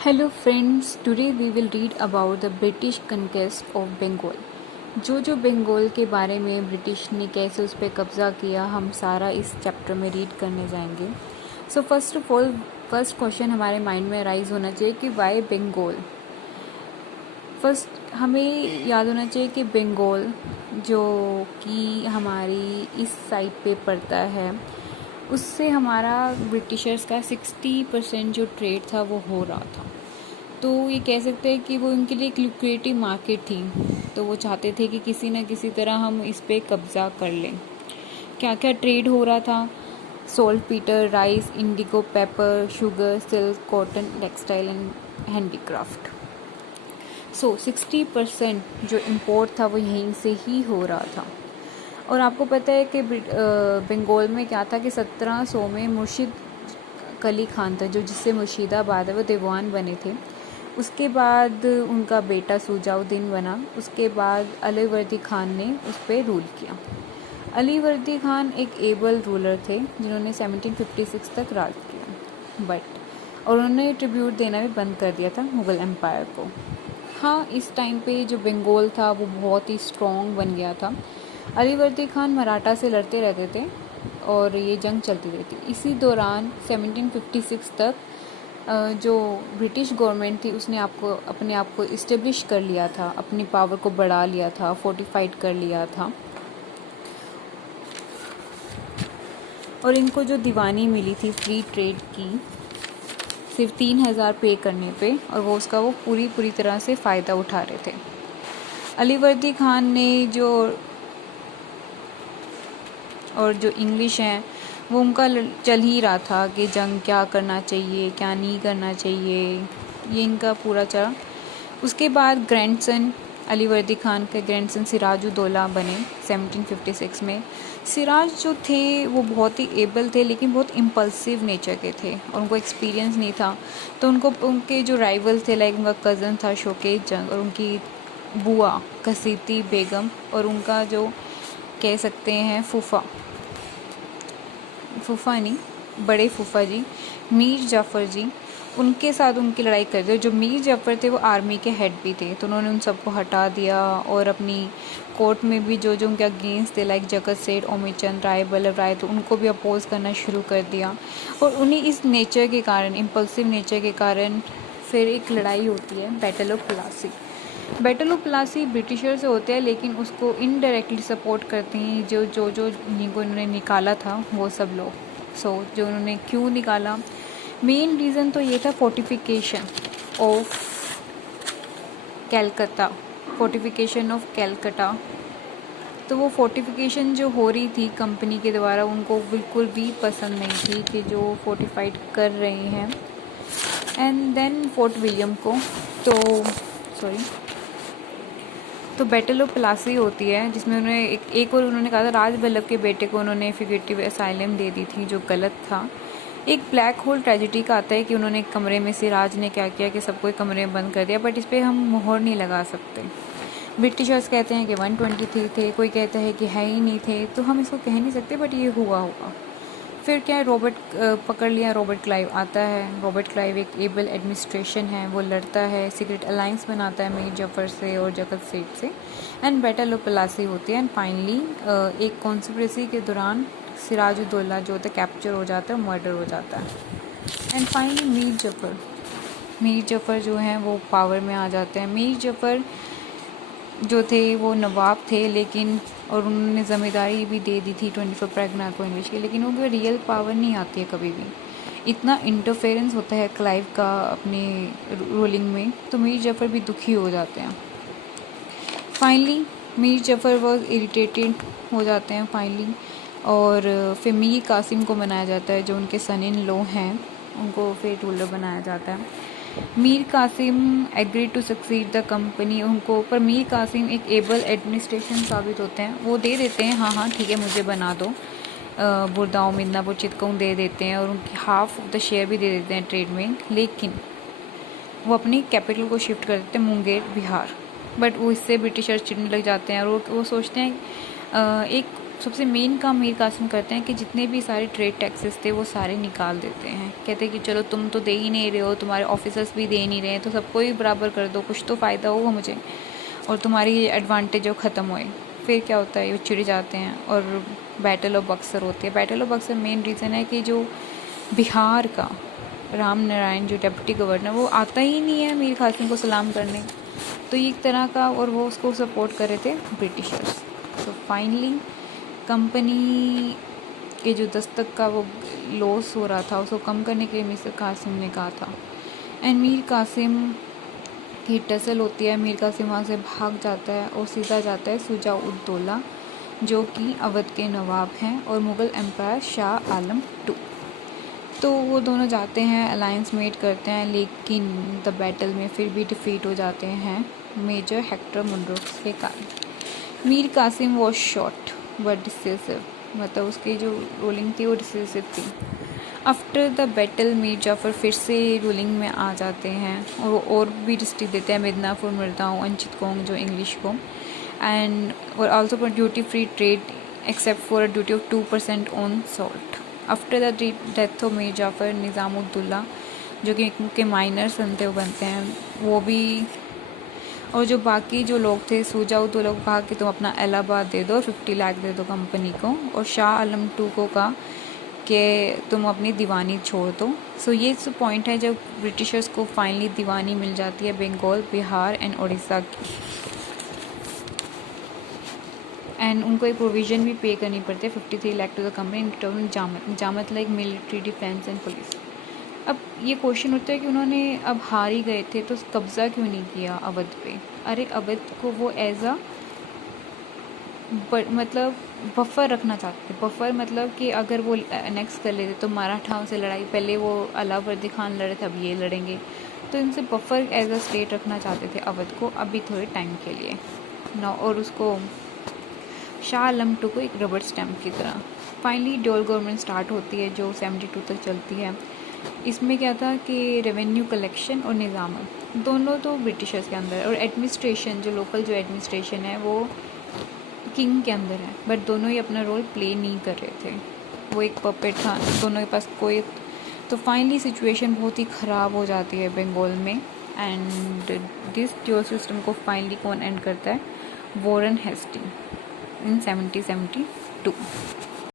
Hello friends, today we will read about the British conquest of Bengal. जो बंगाल के बारे में ब्रिटिश ने कैसे उस पर कब्ज़ा किया हम सारा इस चैप्टर में रीड करने जाएंगे. So first of all first question हमारे माइंड में राइज होना चाहिए कि वाई बंगाल. फर्स्ट हमें याद होना चाहिए कि बंगाल जो कि हमारी इस साइड पे पड़ता है उससे हमारा ब्रिटिशर्स का 60% जो ट्रेड था वो हो रहा था. तो ये कह सकते हैं कि वो उनके लिए एक लुक्रेटिव मार्केट थी. तो वो चाहते थे कि किसी न किसी तरह हम इस पे कब्ज़ा कर लें. क्या क्या ट्रेड हो रहा था? Saltpetre, rice, indigo, pepper, sugar, silk, cotton, textile and handicraft. So 60% जो इम्पोर्ट था वो यहीं से ही हो रहा था. और आपको पता है कि बंगाल में क्या था कि 1700 में मुर्शिद कली खान था जो जिससे मुर्शिदाबाद है वो दीवान बने थे. उसके बाद उनका बेटा सुजाउद्दीन बना. उसके बाद अलीवर्दी खान ने उस पर रूल किया. अलीवर्दी खान एक एबल रूलर थे जिन्होंने 1756 तक राज किया और उन्होंने ट्रिब्यूट देना भी बंद कर दिया था मुग़ल एम्पायर को. हाँ, इस टाइम पे जो बंगाल था वो बहुत ही स्ट्रॉन्ग बन गया था. अलीवर्दी खान मराठा से लड़ते रहते थे और ये जंग चलती रहती. इसी दौरान 1756 तक जो ब्रिटिश गवर्नमेंट थी उसने अपने आप को इस्टेब्लिश कर लिया था, अपनी पावर को बढ़ा लिया था, फोर्टिफाइड कर लिया था. और इनको जो दीवानी मिली थी फ्री ट्रेड की सिर्फ 3000 पे करने पे और वो उसका वो पूरी तरह से फ़ायदा उठा रहे थे. अलीवर्दी खान ने जो इंग्लिश हैं वो उनका चल ही रहा था कि जंग क्या करना चाहिए क्या नहीं करना चाहिए, ये इनका पूरा चला. उसके बाद ग्रैंडसन अलीवर्दी खान के ग्रैंडसन सिराजुद्दौला बने 1756 में. सिराज जो थे वो बहुत ही एबल थे लेकिन बहुत इम्पल्सिव नेचर के थे और उनको एक्सपीरियंस नहीं था. तो उनके जो राइवल थे लाइक उनका कज़न था शोकेत जंग और उनकी बुआ घसीती बेगम और उनका जो कह सकते हैं फूफा नहीं बड़े फूफा जी मीर जाफ़र जी, उनके साथ उनकी लड़ाई कर दी. जो मीर जाफ़र थे वो आर्मी के हेड भी थे तो उन्होंने उन सबको हटा दिया और अपनी कोर्ट में भी जो उनके अगेंस्ट थे लाइक जगत सेठ, ओमिचंद राय, वल्लभ राय तो उनको भी अपोज करना शुरू कर दिया. और उन्हीं इस नेचर के कारण, इम्पल्सिव नेचर के कारण फिर एक लड़ाई होती है battle of Plassey. Battle of Plassey britisher से होते हैं लेकिन उसको इनडायरेक्टली सपोर्ट करते हैं जो इन्होंने निकाला था वो सब लोग. जो उन्होंने क्यों निकाला, मेन रीज़न तो ये था फोर्टिफिकेशन ऑफ कैलकटा. तो वो फोर्टिफिकेशन जो हो रही थी कंपनी के द्वारा उनको बिल्कुल भी पसंद नहीं थी कि जो फोर्टिफाइड कर रहे हैं. एंड देन फोर्ट विलियम को तो बैटल ऑफ प्लासी होती है जिसमें उन्होंने एक और उन्होंने कहा था राज वल्लभ के बेटे को उन्होंने फिगरेटिव असाइलम दे दी थी जो गलत था. एक ब्लैक होल ट्रेजिडी का आता है कि उन्होंने एक कमरे में सिराज ने क्या किया कि सबको एक कमरे में बंद कर दिया. बट इस पर हम मोहर नहीं लगा सकते. ब्रिटिशर्स कहते हैं कि 123 थे, कोई कहता है कि है ही नहीं थे, तो हम इसको कह नहीं सकते बट ये हुआ होगा. फिर क्या है, रॉबर्ट पकड़ लिया. रॉबर्ट क्लाइव आता है. रॉबर्ट क्लाइव एक एबल एडमिनिस्ट्रेशन है, वो लड़ता है, सीक्रेट अलायंस बनाता है मीर जाफ़र से और जगत सेठ से. एंड बैटल ऑफ प्लासी होती है. एंड फाइनली एक कॉन्स्पिरेसी के दौरान सिराजुद्दौला जो होता है कैप्चर हो जाता है, मर्डर हो जाता है. एंड फाइनली मीर जाफ़र जो हैं वो पावर में आ जाते हैं. मीर जाफ़र जो थे वो नवाब थे लेकिन और उन्होंने ज़िम्मेदारी भी दे दी थी 24 परगना को इंग्लिश की, लेकिन उनको रियल पावर नहीं आती है कभी भी. इतना इंटरफेरेंस होता है क्लाइव का अपनी रूलिंग में, तो मीर जाफ़र भी दुखी हो जाते हैं. Finally Mir Jafar was irritated हो जाते हैं फाइनली और फिर मीर कासिम को बनाया जाता है जो उनके सन इन लॉ हैं, उनको फिर रूलर बनाया जाता है. Mir Qasim agree to succeed the company उनको, पर मीर कासिम एक एबल एडमिनिस्ट्रेशन साबित होते हैं. वो दे देते हैं हाँ ठीक है मुझे बना दो, बुरदाओं मिदनापुर चितकौं दे देते हैं और उनकी हाफ ऑफ द शेयर भी दे देते हैं ट्रेड में. लेकिन वो अपनी कैपिटल को शिफ्ट कर देते हैं मुंगेर बिहार. बट वो इससे ब्रिटिशर्स चिढ़ने लग जाते हैं और वो सोचते हैं एक सबसे मेन काम मीर कासिम करते हैं कि जितने भी सारे ट्रेड टैक्सेस थे वो सारे निकाल देते हैं। कहते हैं कि चलो तुम तो दे ही नहीं रहे हो, तुम्हारे ऑफिसर्स भी दे नहीं रहे हैं, तो सबको ही बराबर कर दो, कुछ तो फ़ायदा होगा मुझे और तुम्हारी ये एडवांटेज हो ख़त्म होए। फिर क्या होता है, वो चिढ़ जाते हैं और बैटल ऑफ बक्सर होती है। Battle of Buxar main reason है कि जो बिहार का राम नारायण जो डिप्टी गवर्नर वो आता ही नहीं है मीर कासिम को सलाम करने, तो ये एक तरह का, और वो उसको सपोर्ट कर रहे थे ब्रिटिशर्स। तो फाइनली कंपनी के जो दस्तक का वो लॉस हो रहा था उसको कम करने के लिए मीर कासिम ने कहा था। एंड मीर कासिम की टसल होती है, मीर कासिम वहाँ से भाग जाता है और सीधा जाता है शुजा-उद-दौला जो कि अवध के नवाब हैं और मुग़ल एम्पायर शाह आलम II। तो वो दोनों जाते हैं, अलायंस मेट करते हैं, लेकिन द बैटल में फिर भी डिफीट हो जाते हैं मेजर हेक्टर मुनरोस के कारण। Mir Qasim was short but decisive, मतलब उसकी जो रोलिंग थी वो डिसिसिव थी। After the battle Mir Jafar फिर से रूलिंग में आ जाते हैं और वो और भी डिस्ट्रिक्ट देते हैं, मिदनापुर, मुर्दाओं एंड चितगोंग जो इंग्लिश को, एंड और also for duty free trade except for a duty of 2% on salt. After the death of Mir Jafar, Nizamuddaula जो कि उनके माइनर सन थे वो बनते हैं, वो भी, और जो बाकी जो लोग थे शुजा-उद-दौला को कहा कि तुम अपना इलाहाबाद दे दो, 50 लाख दे दो कंपनी को, और शाह आलम II को कहा कि तुम अपनी दीवानी छोड़ दो। सो ये जो पॉइंट है जब ब्रिटिशर्स को फाइनली दीवानी मिल जाती है बंगाल, बिहार एंड उड़ीसा की, एंड उनको एक प्रोविज़न भी पे करनी पड़ती है 53 lakh to the company in return जामत like military, defence and police. अब ये क्वेश्चन होता है कि उन्होंने अब हार ही गए थे तो कब्ज़ा क्यों नहीं किया अवध पे। अरे अवध को वो एज अ मतलब बफर रखना चाहते थे। बफर मतलब कि अगर वो नेक्स्ट कर लेते तो मराठाओं से लड़ाई, पहले वो अलावर्दी खान लड़े थे, अब ये लड़ेंगे, तो इनसे बफर एज अ स्टेट रखना चाहते थे अवध को अभी थोड़े टाइम के लिए ना, और उसको शाह आलम II को एक रबड़ स्टैम्प की तरह। फाइनली डोल गवर्नमेंट स्टार्ट होती है जो 72 तक चलती है। इसमें क्या था कि रेवेन्यू कलेक्शन और निज़ामत दोनों तो ब्रिटिशर्स के अंदर है, और एडमिनिस्ट्रेशन जो लोकल जो एडमिनिस्ट्रेशन है वो किंग के अंदर है, बट दोनों ही अपना रोल प्ले नहीं कर रहे थे, वो एक पपेट था, दोनों के पास कोई। तो फाइनली सिचुएशन बहुत ही ख़राब हो जाती है बंगाल में, एंड दिस ड्यूअल सिस्टम को फाइनली कौन एंड करता है, वॉरेन हेस्टिंग इन 1772।